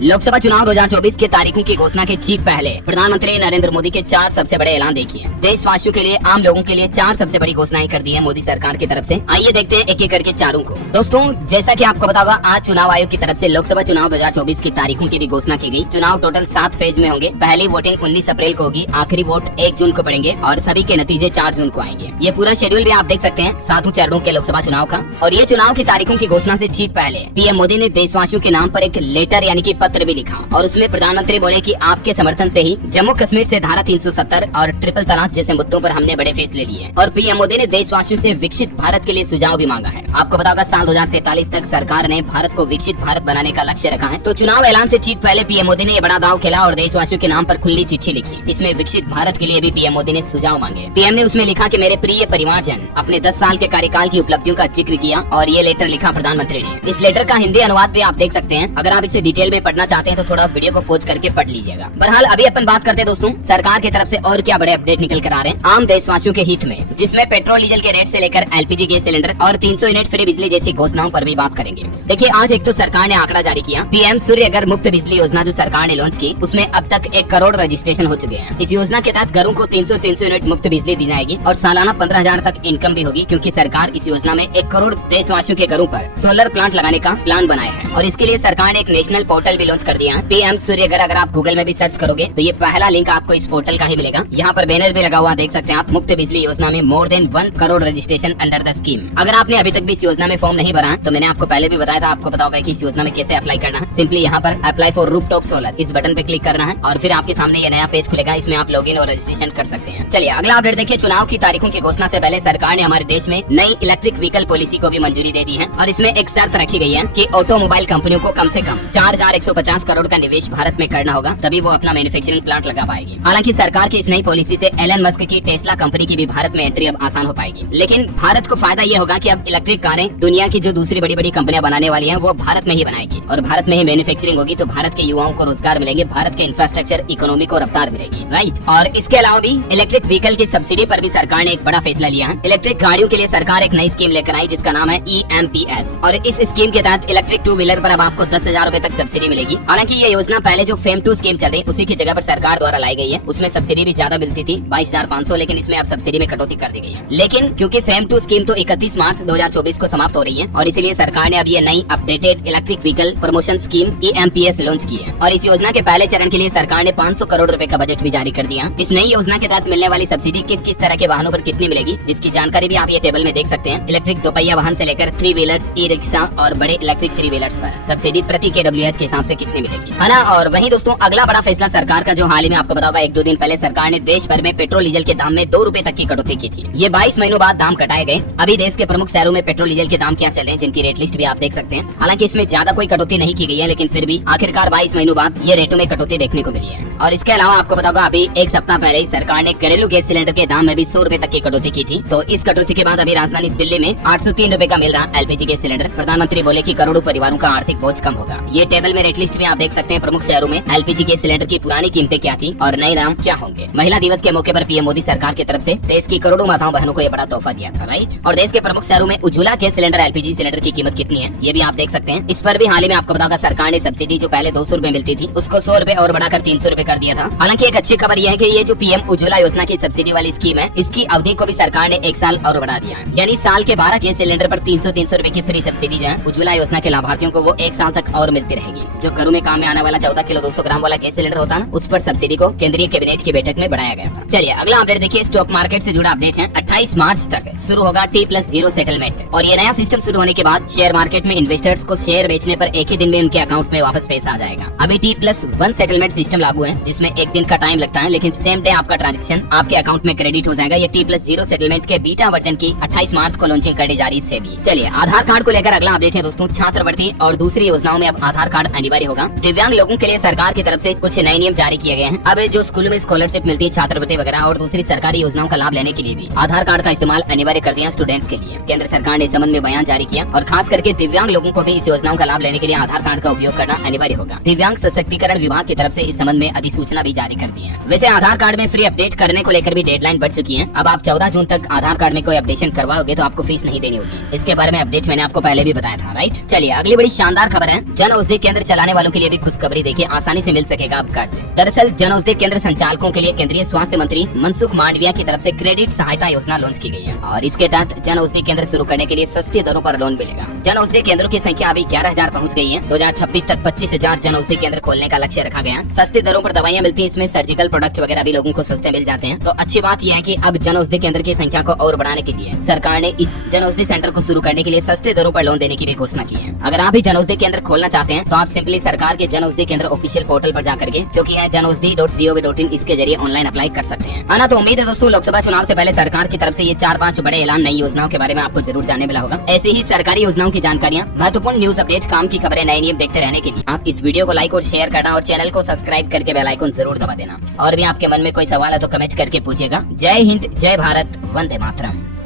लोकसभा चुनाव 2024 के तारीखों की घोषणा के ठीक पहले प्रधानमंत्री नरेंद्र मोदी के 4 सबसे बड़े ऐलान देखिए। देशवासियों के लिए, आम लोगों के लिए 4 सबसे बड़ी घोषणाएं कर दी है मोदी सरकार की तरफ से। आइए देखते हैं एक एक करके चारों को। दोस्तों, जैसा कि आपको पता होगा, आज चुनाव आयोग की तरफ से लोकसभा चुनाव 2024 की तारीखों की भी घोषणा की गई। चुनाव टोटल 7 फेज में होंगे। पहली वोटिंग 19 अप्रैल को होगी, आखिरी वोट 1 जून को पड़ेंगे और सभी के नतीजे 4 जून को आएंगे। ये पूरा शेड्यूल भी आप देख सकते हैं 7 चरणों के लोकसभा चुनाव का। और ये चुनाव की तारीखों की घोषणा से ठीक पहले पीएम मोदी ने देशवासियों के नाम पर एक लेटर यानी कि पत्र भी लिखा और उसमें प्रधानमंत्री बोले कि आपके समर्थन से ही जम्मू कश्मीर से धारा 370 और ट्रिपल तलाक जैसे मुद्दों पर हमने बड़े फैसले लिए। और पीएम मोदी ने देशवासियों से विकसित भारत के लिए सुझाव भी मांगा है। आपको पता होगा, साल 2047 तक सरकार ने भारत को विकसित भारत बनाने का लक्ष्य रखा है। तो चुनाव ऐलान से ठीक पहले पीएम मोदी ने ये बड़ा दाव खेला और देशवासियों के नाम पर खुली चिट्ठी लिखी। इसमें विकसित भारत के लिए भी पीएम मोदी ने सुझाव मांगे। पीएम ने उसमें लिखा कि मेरे प्रिय परिवारजन, अपने 10 साल के कार्यकाल की उपलब्धियों का जिक्र किया और ये लेटर लिखा प्रधानमंत्री ने। इस लेटर का हिंदी अनुवाद भी आप देख सकते हैं। अगर आप इसे डिटेल में पढ़ना चाहते हैं तो थोड़ा वीडियो को पॉज करके पढ़ लीजिएगा। बहरहाल अभी अपन बात करते हैं दोस्तों सरकार की तरफ से और क्या बड़े अपडेट निकल कर आ रहे हैं आम देशवासियों के हित में, जिसमें पेट्रोल डीजल के रेट से लेकर एलपीजी गैस सिलेंडर और 300 यूनिट फ्री बिजली जैसी घोषणाओं पर भी बात करेंगे। देखिए, आज एक तो सरकार ने आंकड़ा जारी किया, पीएम सूर्यघर मुफ्त बिजली योजना जो सरकार ने लॉन्च की, उसमें अब तक 1 करोड़ रजिस्ट्रेशन हो चुके हैं। इस योजना के तहत घरों को 300 यूनिट मुफ्त बिजली दी जाएगी और सालाना 15,000 तक इनकम भी होगी, क्योंकि सरकार इस योजना में 1 करोड़ देशवासियों के घरों पर सोलर प्लांट लगाने का प्लान बनाया है। और इसके लिए सरकार ने एक नेशनल पोर्टल भी लॉन्च कर दिया है, पीएम सूर्यघर। अगर आप गूगल में भी सर्च करोगे तो ये पहला लिंक आपको इस पोर्टल का ही मिलेगा। यहाँ पर बैनर भी लगा हुआ देख सकते हैं आप, मुफ्त बिजली योजना में more than 1 crore registration under the scheme. अगर आपने अभी तक भी इस योजना में फॉर्म नहीं भरा तो मैंने आपको पहले भी बताया था, आपको पता होगा कि इस योजना में कैसे अप्लाई करना है। सिंपली यहाँ पर अप्लाई फॉर रूफटॉप सोलर इस बटन पे क्लिक करना है और फिर आपके सामने ये नया पेज खुलेगा। इसमें आप लॉगिन और रजिस्ट्रेशन कर सकते हैं। चलिए अगला अपडेट देखिए। चुनाव की तारीखों की घोषणा से पहले सरकार ने हमारे देश में नई इलेक्ट्रिक व्हीकल पॉलिसी को भी मंजूरी दे दी है और इसमें एक शर्त रखी गई है कि ऑटोमोबाइल कंपनियों को कम से कम 4,150 करोड़ का निवेश भारत में करना होगा, तभी वो अपना मैन्युफैक्चरिंग प्लांट लगा पाएगी। हालांकि सरकार की इस नई पॉलिसी से एलन मस्क की टेस्ला कंपनी की भी भारत में एंट्री अब आसान हो पाएगी। लेकिन भारत को फायदा ये होगा कि अब इलेक्ट्रिक कारें दुनिया की जो दूसरी बड़ी बड़ी कंपनियां बनाने वाली हैं वो भारत में ही बनाएगी और भारत में ही मैन्युफैक्चरिंग होगी। तो भारत के युवाओं को रोजगार मिलेंगे, भारत के इंफ्रास्ट्रक्चर इकोनॉमी को रफ्तार मिलेगी, राइट। और इसके अलावा भी इलेक्ट्रिक व्हीकल की सब्सिडी पर भी सरकार ने एक बड़ा फैसला लिया है। इलेक्ट्रिक गाड़ियों के लिए सरकार एक नई स्कीम लेकर आई जिसका नाम है EMPS और इस स्कीम के तहत इलेक्ट्रिक 2 व्हीलर पर अब आपको 10,000 रूपए तक सब्सिडी मिलेगी। हालांकि ये योजना पहले जो फेम 2 स्कीम चल रही है उसी की जगह पर सरकार द्वारा लाई गई है। उसमें सब्सिडी भी ज्यादा मिलती थी 22,500, लेकिन इसमें अब सब्सिडी में कटौती कर दी गई है। लेकिन क्योंकि फेम 2 स्कीम तो 31 मार्च 2024 को समाप्त हो रही है और इसीलिए सरकार ने अब ये नई updated electric vehicle promotion scheme EMPS launch की है। और इस योजना के पहले चरण के लिए सरकार ने 500 करोड़ रुपए का बजट भी जारी कर दिया। इस नई योजना के तहत मिलने वाली सब्सिडी किस किस तरह के वाहनों पर कितनी मिलेगी, जिसकी जानकारी भी आप ये टेबल में देख सकते हैं। इलेक्ट्रिक 2 पहिया वाहन से लेकर 3 व्हीलर्स, ई रिक्शा और बड़े इलेक्ट्रिक 3 व्हीलर्स पर सब्सिडी प्रति kWh के हिसाब से कितनी मिलेगी, है ना। और वहीं दोस्तों अगला बड़ा फैसला सरकार का जो हाल ही में आपको पता होगा 1-2 दिन पहले सरकार ने देश भर में पेट्रोल डीजल के दाम में 2 रुपए तक की कटौती की थी। ये 22 महीनों बाद दाम घटाए गए। अभी देश के प्रमुख शहरों में पेट्रोल डीजल के दाम क्या चल रहे हैं, जिनकी रेट लिस्ट भी आप देख सकते हैं। हालांकि इसमें ज्यादा कोई कटौती नहीं की गई है, लेकिन फिर भी आखिरकार 22 महीनों बाद ये रेटों में कटौती देखने को मिली है। और इसके अलावा आपको पता होगा अभी 1 सप्ताह पहले ही सरकार ने घरेलू गैस सिलेंडर के दाम में भी 100 रुपए तक की कटौती की थी। तो इस कटौती के बाद अभी राजधानी दिल्ली में 803 रुपए का मिल रहा एलपीजी गैस सिलेंडर। प्रधानमंत्री बोले कि करोड़ों परिवारों का आर्थिक बोझ कम होगा। ये टेबल में रेट लिस्ट भी आप देख सकते हैं। प्रमुख शहरों में एलपीजी गैस सिलेंडर की पुरानी कीमतें क्या थी और नए दाम क्या होंगे। महिला दिवस के मौके पर पीएम मोदी सरकार की तरफ से देश की करोड़ों माताओं बहनों को ये बड़ा तोहफा दिया था, राइट। और देश के प्रमुख शहरों में Ujjwala gas cylinder LPG cylinder की कीमत कितनी है ये भी आप देख सकते हैं। इस पर भी हाल ही में आपको बताऊंगा सरकार ने सब्सिडी जो पहले 200 रुपए मिलती थी उसको 100 रुपए और बढ़ाकर 300 रुपए कर दिया था। हालांकि एक अच्छी खबर यह है कि ये जो पीएम उज्ज्वला योजना की सब्सिडी वाली स्कीम है, इसकी अवधि को भी सरकार ने 1 साल और बढ़ा दिया है। यानी साल के 12 गैस सिलेंडर पर 300 रुपए की फ्री सब्सिडी जो है उज्ज्वला योजना के लाभार्थियों को वो 1 साल तक और मिलती रहेगी। जो घरों में काम में आने वाला 14 किलो 200 ग्राम वाला गैस सिलेंडर होता है ना, उस पर सब्सिडी को केंद्रीय कैबिनेट की बैठक में बढ़ाया गया था। चलिए अगला अपडेट देखिए। स्टॉक मार्केट से जुड़ा अपडेट है। 28 मार्च तक शुरू होगा T+0 सेटलमेंट और ये नया सिस्टम शुरू होने के बाद शेयर मार्केट में इन्वेस्टर्स को शेयर बेचने पर एक ही दिन में उनके अकाउंट में वापस पैसा आ जाएगा। अभी T+1 सेटलमेंट सिस्टम लागू है जिसमें 1 दिन का टाइम लगता है, लेकिन सेम डे आपका ट्रांजेक्शन आपके अकाउंट में क्रेडिट हो जाएगा। ये T+0 सेटलमेंट के बीटा वर्जन की 28 मार्च को लॉन्चिंग करने जा रही है। चलिए आधार कार्ड को लेकर अगला अपडेट है दोस्तों। छात्रवृत्ति और दूसरी योजनाओं में अब आधार कार्ड अनिवार्य होगा। दिव्यांग लोगों के लिए सरकार की तरफ से कुछ नए नियम जारी किए गए हैं। अब जो स्कूलों में स्कॉलरशिप मिलती है, छात्रवृत्ति वगैरह और दूसरी सरकारी योजनाओं का लाभ लेने के लिए भी आधार कार्ड का इस्तेमाल अनिवार्य कर दिया स्टूडेंट्स के लिए। केंद्र सरकार ने इस संबंध में बयान जारी किया और खास करके दिव्यांग लोगों को भी इस योजनाओं का लाभ लेने के लिए आधार कार्ड का उपयोग करना अनिवार्य होगा। दिव्यांग सशक्तिकरण विभाग की तरफ से इस संबंध में अधिसूचना भी जारी कर दी है। वैसे आधार कार्ड में फ्री अपडेट करने को लेकर भी डेडलाइन बढ़ चुकी है। अब आप 14 जून तक आधार कार्ड में कोई अपडेशन करवाओगे तो आपको फीस नहीं देनी होगी। इसके बारे में अपडेट मैंने आपको पहले भी बताया था, राइट। चलिए अगली बड़ी शानदार खबर है। जन औषधि केंद्र चलाने चाहने वालों के लिए भी खुशखबरी देखिए, आसानी से मिल सकेगा अब कर्ज। दरअसल जन औषधि केंद्र संचालकों के लिए केंद्रीय स्वास्थ्य मंत्री मनसुख मांडविया की तरफ से क्रेडिट सहायता योजना लॉन्च की गई है और इसके तहत जन औषधि केंद्र शुरू करने के लिए सस्ती दरों पर लोन मिलेगा। जन औषधि केंद्रों की संख्या अभी 11,000 पहुँच गई है। 2026 तक 25,000 जन औषधि केंद्र खोलने का लक्ष्य रखा गया। सस्ती दरों पर दवाइयाँ मिलती है, इसमें सर्जिकल प्रोडक्ट वगैरह भी लोगों को सस्ते मिल जाते हैं। तो अच्छी बात यह है कि अब जन औषधि केंद्र की संख्या को और बढ़ाने के लिए सरकार ने इस जन औषधि सेंटर को शुरू करने के लिए सस्ते दरों पर लोन देने की भी घोषणा की है। अगर आप भी जन औषधि केंद्र खोलना चाहते हैं तो आप सिंपली सरकार के जन औषधि केंद्र ऑफिशियल पोर्टल पर जाकर के, जो कि है janaushadhi.gov.in, इसके जरिए ऑनलाइन अप्लाई कर सकते हैं। आना तो उम्मीद है दोस्तों लोकसभा चुनाव से पहले सरकार की तरफ से ये 4-5 बड़े ऐलान, नई योजनाओं के बारे में आपको जरूर जानने मिला होगा। ऐसी ही सरकारी योजनाओं की जानकारियां, महत्वपूर्ण न्यूज अपडेट्स, काम की खबरें, नए नियम देखते रहने के लिए आप इस वीडियो को लाइक और शेयर करना और चैनल को सब्सक्राइब करके बेल आइकन जरूर दबा देना। और भी आपके मन में कोई सवाल है तो कमेंट करके पूछिएगा। जय हिंद, जय भारत, वंदे मातरम।